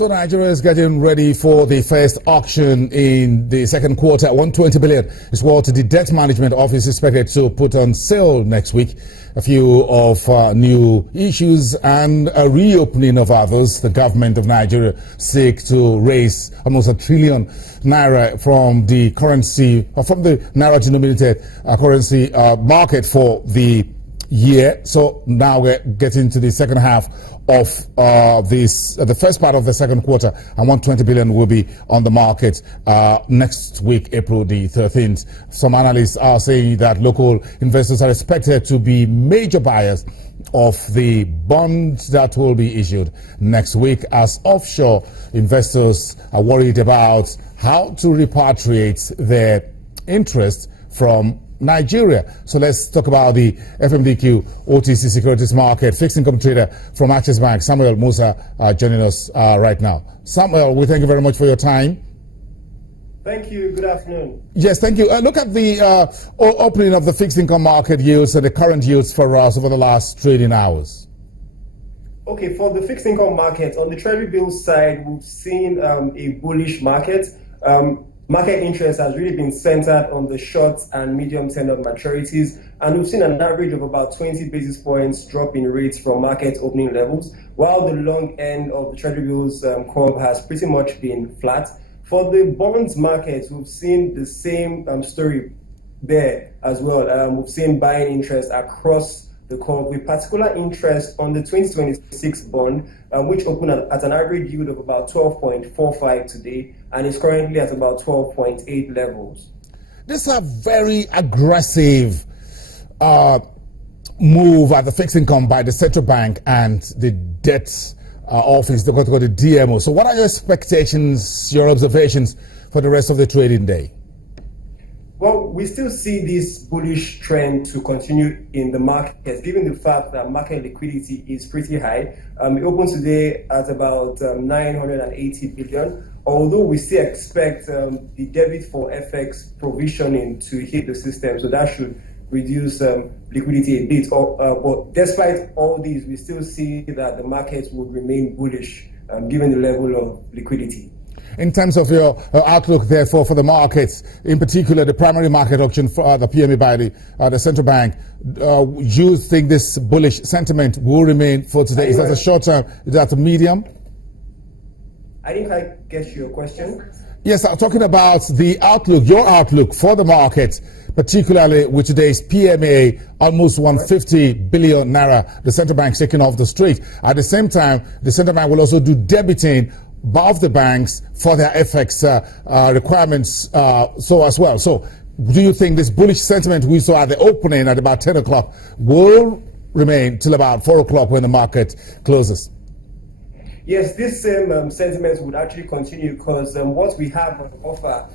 So Nigeria is getting ready for the first auction in the second quarter. 120 billion is what the Debt Management Office is expected to put on sale next week. A few of new issues and a reopening of others. The government of Nigeria seek to raise almost ₦1 trillion from the currency, from the naira-denominated currency market for the year. So now we're getting to the second half of the first part of the second quarter, and 120 billion will be on the market next week, April the 13th. Some analysts are saying that local investors are expected to be major buyers of the bonds that will be issued next week, as offshore investors are worried about how to repatriate their interest from Nigeria. So let's talk about the FMDQ OTC securities market. Fixed income trader from Access Bank, Samuel Musa, joining us right now. Samuel, we thank you very much for your time. Thank you. Good afternoon. Yes, thank you. Look at the opening of the fixed income market yields and the current yields for us over the last trading hours. Okay, for the fixed income market, on the Treasury bills side, we've seen a bullish market. Market interest has really been centered on the short and medium tenor maturities, and we've seen an average of about 20 basis points drop in rates from market opening levels, while the long end of the Treasury bills curve has pretty much been flat. For the bonds market, we've seen the same story there as well. We've seen buying interest across the curve, with particular interest on the 2026 bond, which opened at an average yield of about 12.45 today, and is currently at about 12.8 levels. This is a very aggressive move at the fixed income by the central bank and the debt office, the DMO. So what are your expectations, your observations for the rest of the trading day? Well, we still see this bullish trend to continue in the market, given the fact that market liquidity is pretty high. It opened today at about 980 billion, although we still expect the debit for FX provisioning to hit the system, so that should reduce liquidity a bit. But despite all these, we still see that the markets would remain bullish given the level of liquidity. In terms of your outlook, therefore, for the markets, in particular the primary market auction for the PMA by the central bank, you think this bullish sentiment will remain for today? Is that a short term? Is that a medium? I didn't quite get your question. Yes, I'm talking about the outlook, your outlook for the market, particularly with today's PMA, almost 150 billion naira, the central bank taking off the street. At the same time, the central bank will also do debiting of the banks for their FX requirements so as well. So do you think this bullish sentiment we saw at the opening at about 10 o'clock will remain till about 4 o'clock when the market closes? Yes, this same sentiment would actually continue, because what we have on offer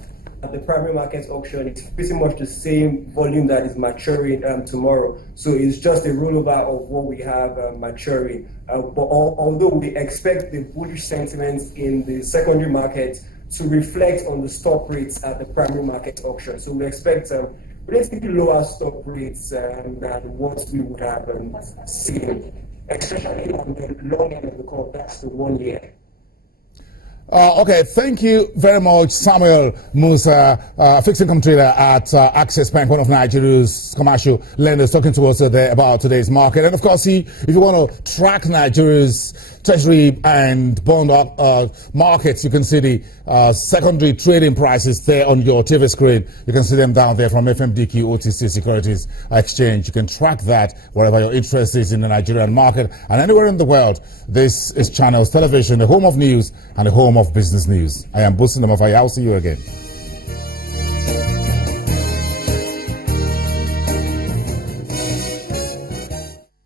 at the primary market auction is pretty much the same volume that is maturing tomorrow. So it's just a rollover of what we have maturing. But although we expect the bullish sentiments in the secondary market to reflect on the stop rates at the primary market auction. So we expect relatively lower stop rates than what we would have seen, especially on the long end of the curve. That's the 1 year. Okay, thank you very much, Samuel Musa, fixed income trader at Access Bank, one of Nigeria's commercial lenders, talking to us there about today's market. And of course, if you want to track Nigeria's treasury and bond markets, you can see the secondary trading prices there on your TV screen. You can see them down there from FMDQ OTC Securities Exchange. You can track that wherever your interest is in the Nigerian market and anywhere in the world. This is Channels Television, the home of news and the home of business news. I am Busi Namafai. I'll see you again.